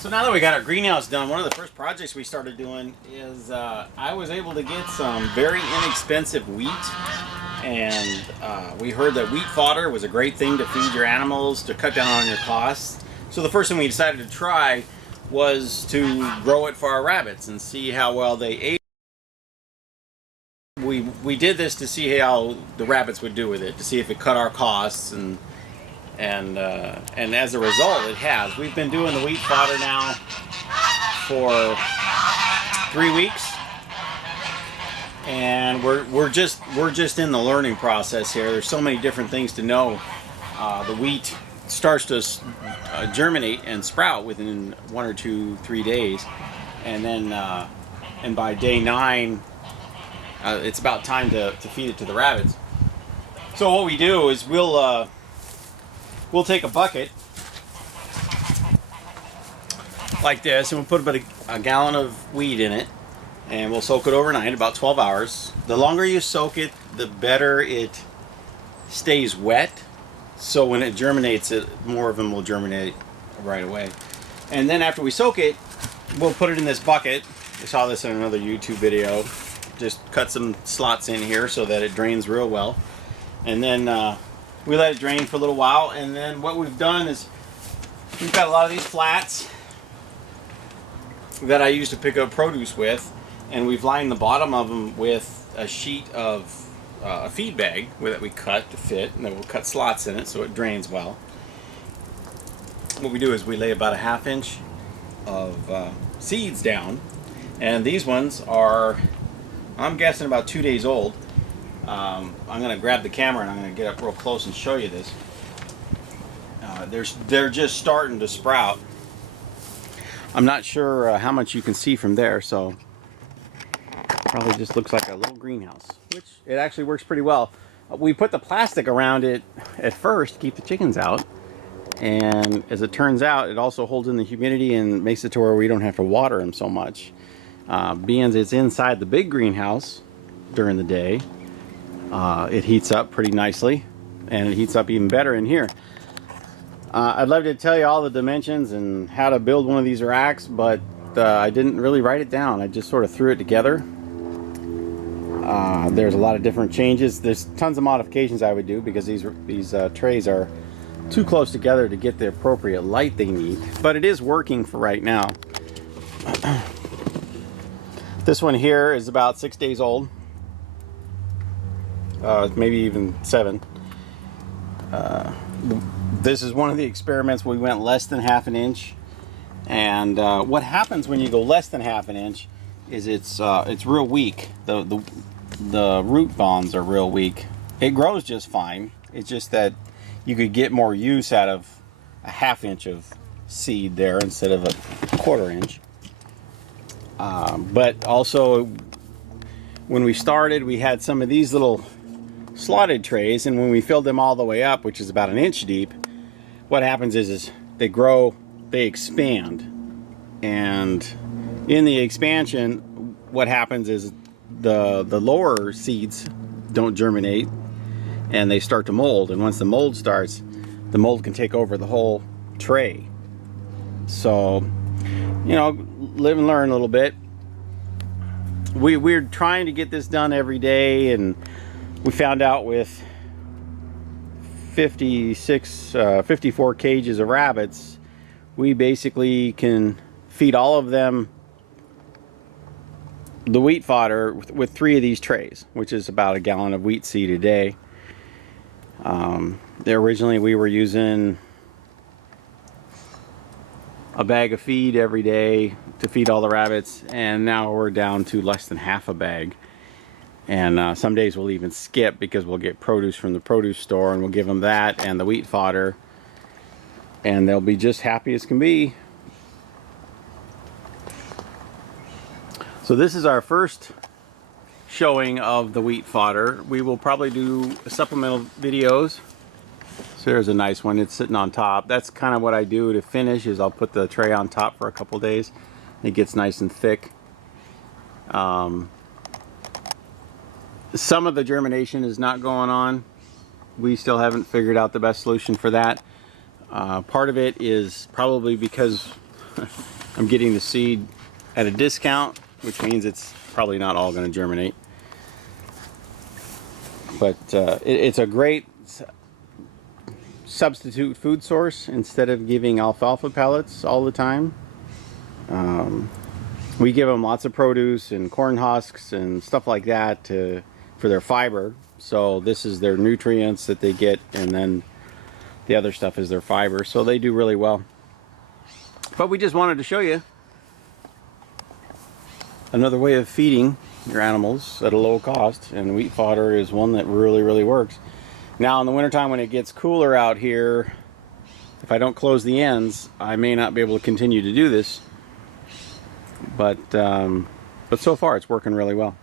So now that we got our greenhouse done, one of the first projects we started doing is I was able to get some very inexpensive wheat, and we heard that wheat fodder was a great thing to feed your animals to cut down on your costs. So the first thing we decided to try was to grow it for our rabbits and see how well they ate. We did this to see how the rabbits would do with it, to see if it cut our costs, and as a result, it has. We've been doing the wheat fodder now for 3 weeks, and we're just in the learning process here. There's so many different things to know. The wheat starts to germinate and sprout within 1 or 2, 3 days, and then and by day 9, it's about time to feed it to the rabbits. So what we do is we'll take a bucket like this, and we'll put about a gallon of wheat in it, and we'll soak it overnight, about 12 hours. The longer you soak it, the better it stays wet. So when it germinates, more of them will germinate right away. And then after we soak it, we'll put it in this bucket. I saw this in another YouTube video. Just cut some slots in here so that it drains real well. And then we let it drain for a little while, and then what we've done is we've got a lot of these flats that I use to pick up produce with, and we've lined the bottom of them with a sheet of a feed bag that we cut to fit, and then we'll cut slots in it so it drains well. What we do is we lay about a 1/2 inch of seeds down, and these ones are, I'm guessing, about 2 days old. I'm going to grab the camera and I'm going to get up real close and show you this. They're just starting to sprout. I'm not sure how much you can see from there, so probably just looks like a little greenhouse, which it actually works pretty well. We put the plastic around it at first to keep the chickens out, and as it turns out, it also holds in the humidity and makes it to where we don't have to water them so much. Being it's inside the big greenhouse during the day, it heats up pretty nicely, and it heats up even better in here. I'd love to tell you all the dimensions and how to build one of these racks, but I didn't really write it down. I just sort of threw it together. There's a lot of different changes. There's tons of modifications I would do because these trays are too close together to get the appropriate light they need, but it is working for right now. This one here is about 6 days old. Maybe even 7. This is one of the experiments. We went less than 1/2 inch, and what happens when you go less than 1/2 inch is it's real weak. The root bonds are real weak. It grows just fine. It's just that you could get more use out of a 1/2 inch of seed there instead of a 1/4 inch. But also, when we started, we had some of these little slotted trays, and when we filled them all the way up, which is about 1 inch deep, what happens is they grow, they expand, and in the expansion, what happens is the lower seeds don't germinate, and they start to mold, and once the mold starts, the mold can take over the whole tray. So, you know, live and learn a little bit. We're trying to get this done every day, and we found out with 54 cages of rabbits, we basically can feed all of them the wheat fodder with 3 of these trays, which is about a gallon of wheat seed a day. Originally we were using a bag of feed every day to feed all the rabbits, and now we're down to less than half a bag. And some days we'll even skip because we'll get produce from the produce store, and we'll give them that and the wheat fodder, and they'll be just happy as can be. So this is our first showing of the wheat fodder. We will probably do supplemental videos. So there's a nice one. It's sitting on top. That's kind of what I do to finish, is I'll put the tray on top for a couple days. It gets nice and thick. Some of the germination is not going on. We still haven't figured out the best solution for that. Part of it is probably because I'm getting the seed at a discount, which means it's probably not all going to germinate. But it's a great substitute food source instead of giving alfalfa pellets all the time. We give them lots of produce and corn husks and stuff like that for their fiber. So this is their nutrients that they get, and then the other stuff is their fiber. So they do really well. But we just wanted to show you another way of feeding your animals at a low cost, and wheat fodder is one that really works. Now in the wintertime when it gets cooler out here, if I don't close the ends, I may not be able to continue to do this, but so far it's working really well.